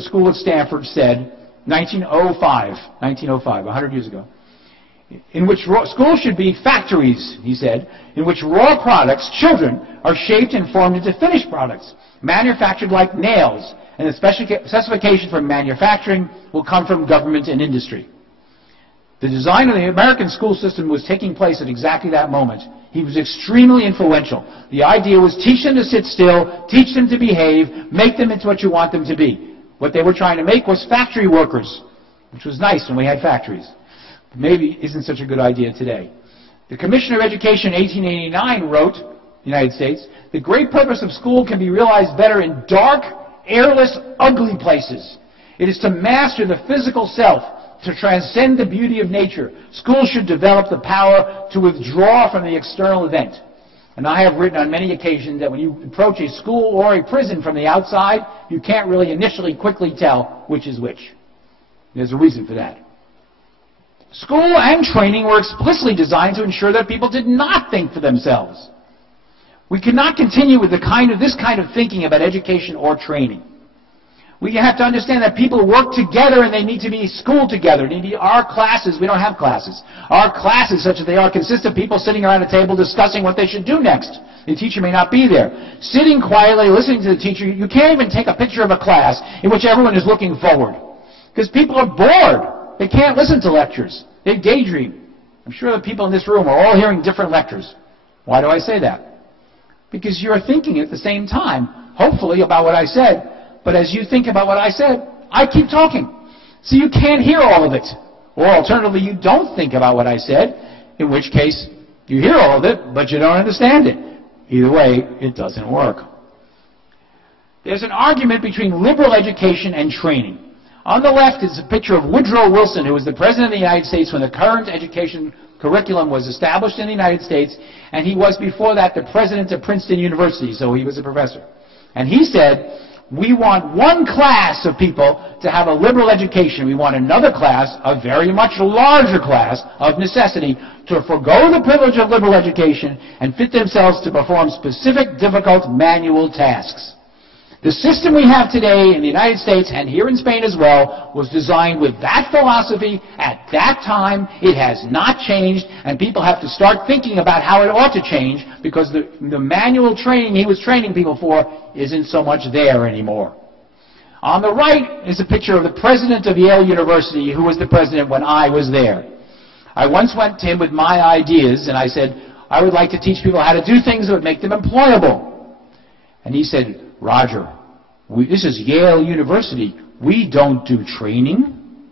School at Stanford said, 1905, 100 years ago, in which schools should be factories, he said, in which raw products, children, are shaped and formed into finished products, manufactured like nails, and the specification for manufacturing will come from government and industry. The design of the American school system was taking place at exactly that moment. He was extremely influential. The idea was teach them to sit still, teach them to behave, make them into what you want them to be. What they were trying to make was factory workers, which was nice when we had factories. But maybe isn't such a good idea today. The Commissioner of Education in 1889 wrote, United States, the great purpose of school can be realized better in dark, airless, ugly places. It is to master the physical self, to transcend the beauty of nature. Schools should develop the power to withdraw from the external event. And I have written on many occasions that when you approach a school or a prison from the outside, you can't really initially quickly tell which is which. There's a reason for that. School and training were explicitly designed to ensure that people did not think for themselves. We cannot continue with this kind of thinking about education or training. We have to understand that people work together and they need to be schooled together. Our classes, we don't have classes. Our classes, such as they are, consist of people sitting around a table discussing what they should do next. The teacher may not be there. Sitting quietly, listening to the teacher, you can't even take a picture of a class in which everyone is looking forward. Because people are bored. They can't listen to lectures. They daydream. I'm sure the people in this room are all hearing different lectures. Why do I say that? Because you're thinking at the same time, hopefully, about what I said. But as you think about what I said, I keep talking. So you can't hear all of it. Or alternatively, you don't think about what I said, in which case you hear all of it, but you don't understand it. Either way, it doesn't work. There's an argument between liberal education and training. On the left is a picture of Woodrow Wilson, who was the President of the United States when the current education curriculum was established in the United States, and he was before that the President of Princeton University, so he was a professor. And he said, we want one class of people to have a liberal education. We want another class, a very much larger class of necessity, to forego the privilege of liberal education and fit themselves to perform specific, difficult manual tasks. The system we have today in the United States and here in Spain as well was designed with that philosophy at that time. It has not changed, and people have to start thinking about how it ought to change because the manual training he was training people for isn't so much there anymore. On the right is a picture of the president of Yale University, who was the president when I was there. I once went to him with my ideas, and I said, I would like to teach people how to do things that would make them employable. And he said, Roger, this is Yale University. We don't do training.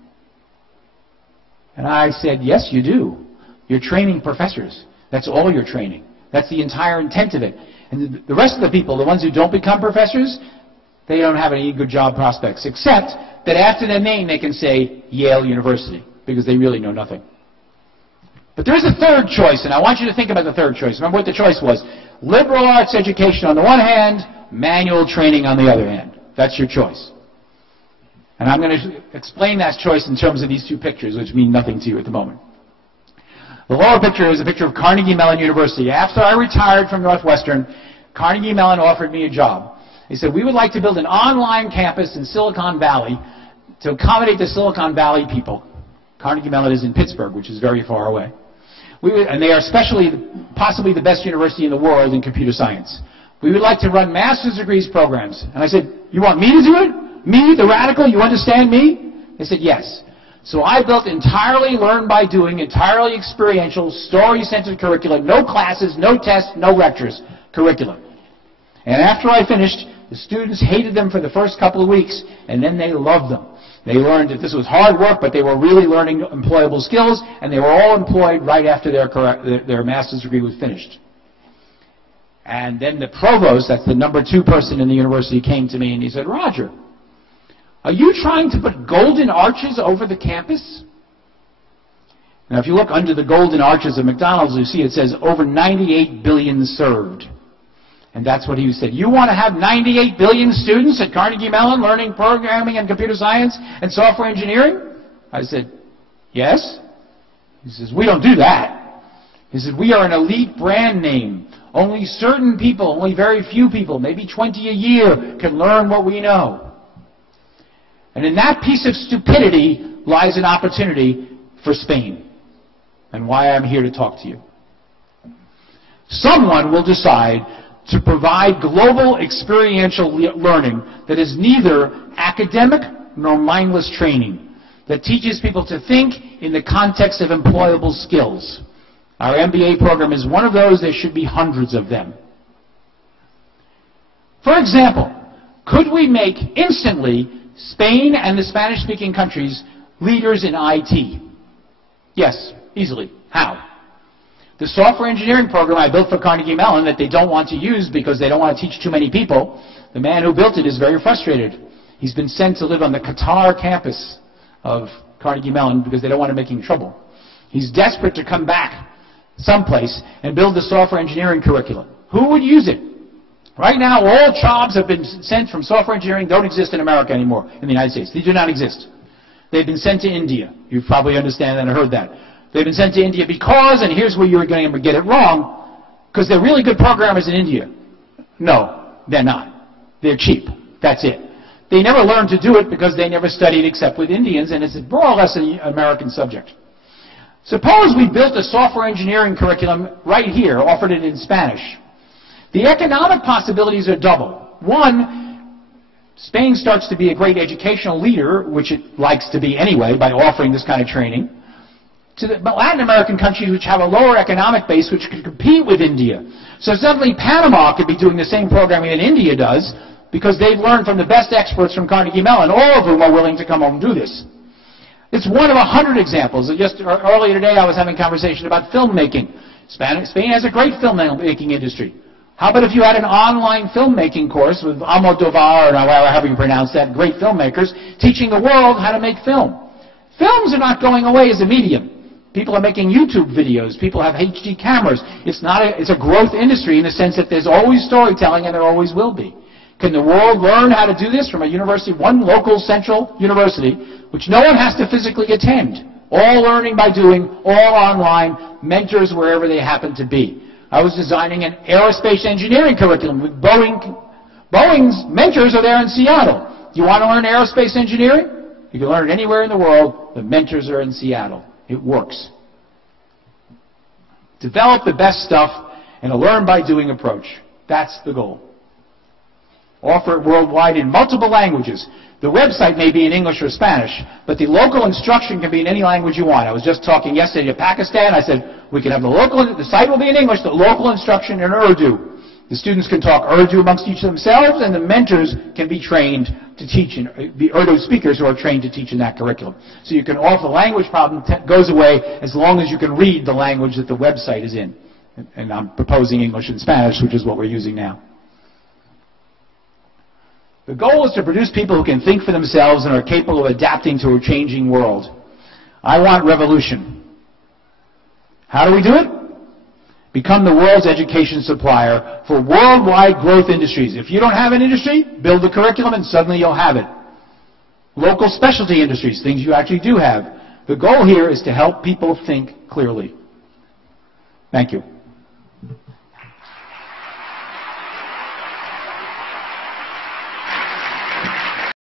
And I said, yes, you do. You're training professors. That's all you're training. That's the entire intent of it. And the rest of the people, the ones who don't become professors, they don't have any good job prospects, except that after their name they can say Yale University, because they really know nothing. But there's a third choice, and I want you to think about the third choice. Remember what the choice was. Liberal arts education on the one hand, manual training on the other hand. That's your choice. And I'm going to explain that choice in terms of these two pictures, which mean nothing to you at the moment. The lower picture is a picture of Carnegie Mellon University. After I retired from Northwestern, Carnegie Mellon offered me a job. They said, we would like to build an online campus in Silicon Valley to accommodate the Silicon Valley people. Carnegie Mellon is in Pittsburgh, which is very far away. And they are possibly the best university in the world in computer science. We would like to run master's degrees programs. And I said, you want me to do it? Me, the radical? You understand me? They said, yes. So I built entirely learn by doing, entirely experiential, story-centered curriculum. No classes, no tests, no lectures. Curriculum. And after I finished, the students hated them for the first couple of weeks, and then they loved them. They learned that this was hard work, but they were really learning employable skills, and they were all employed right after their master's degree was finished. And then the provost, that's the number 2 person in the university, came to me and he said, Roger, are you trying to put golden arches over the campus? Now, if you look under the golden arches of McDonald's, you see it says over 98 billion served. And that's what he said. You want to have 98 billion students at Carnegie Mellon learning programming and computer science and software engineering? I said, yes. He says, we don't do that. He said, we are an elite brand name. Only certain people, only very few people, maybe 20 a year, can learn what we know. And in that piece of stupidity lies an opportunity for Spain, and why I'm here to talk to you. Someone will decide to provide global experiential learning that is neither academic nor mindless training, that teaches people to think in the context of employable skills. Our MBA program is one of those. There should be hundreds of them. For example, could we make instantly Spain and the Spanish-speaking countries leaders in IT? Yes, easily. How? The software engineering program I built for Carnegie Mellon that they don't want to use because they don't want to teach too many people, the man who built it is very frustrated. He's been sent to live on the Qatar campus of Carnegie Mellon because they don't want him making trouble. He's desperate to come back someplace and build the software engineering curriculum. Who would use it? Right now, all jobs have been sent from software engineering don't exist in America anymore, in the United States. They do not exist. They've been sent to India. You probably understand that and heard that. They've been sent to India because, and here's where you're going to get it wrong, because they're really good programmers in India. No, they're not. They're cheap. That's it. They never learned to do it because they never studied except with Indians, and it's more or less an American subject. Suppose we built a software engineering curriculum right here, offered it in Spanish. The economic possibilities are double. One, Spain starts to be a great educational leader, which it likes to be anyway, by offering this kind of training, to the Latin American countries which have a lower economic base which could compete with India. So suddenly Panama could be doing the same programming that India does because they've learned from the best experts from Carnegie Mellon, all of whom are willing to come home and do this. It's one of 100 examples. Just earlier today I was having a conversation about filmmaking. Spain has a great filmmaking industry. How about if you had an online filmmaking course with Almodovar, or however you pronounce that, great filmmakers, teaching the world how to make film. Films are not going away as a medium. People are making YouTube videos. People have HD cameras. It's a growth industry in the sense that there's always storytelling and there always will be. Can the world learn how to do this from a university, one local central university, which no one has to physically attend? All learning by doing, all online, mentors wherever they happen to be. I was designing an aerospace engineering curriculum with Boeing. Boeing's mentors are there in Seattle. You want to learn aerospace engineering? You can learn it anywhere in the world. The mentors are in Seattle. It works. Develop the best stuff and a learn-by-doing approach. That's the goal. Offer it worldwide in multiple languages. The website may be in English or Spanish, but the local instruction can be in any language you want. I was just talking yesterday to Pakistan. I said, we can have the site will be in English, the local instruction in Urdu. The students can talk Urdu amongst each of themselves, and the mentors can be trained to teach, the Urdu speakers who are trained to teach in that curriculum. So you can offer the language problem goes away as long as you can read the language that the website is in. And I'm proposing English and Spanish, which is what we're using now. The goal is to produce people who can think for themselves and are capable of adapting to a changing world. I want revolution. How do we do it? Become the world's education supplier for worldwide growth industries. If you don't have an industry, build the curriculum and suddenly you'll have it. Local specialty industries, things you actually do have. The goal here is to help people think clearly. Thank you.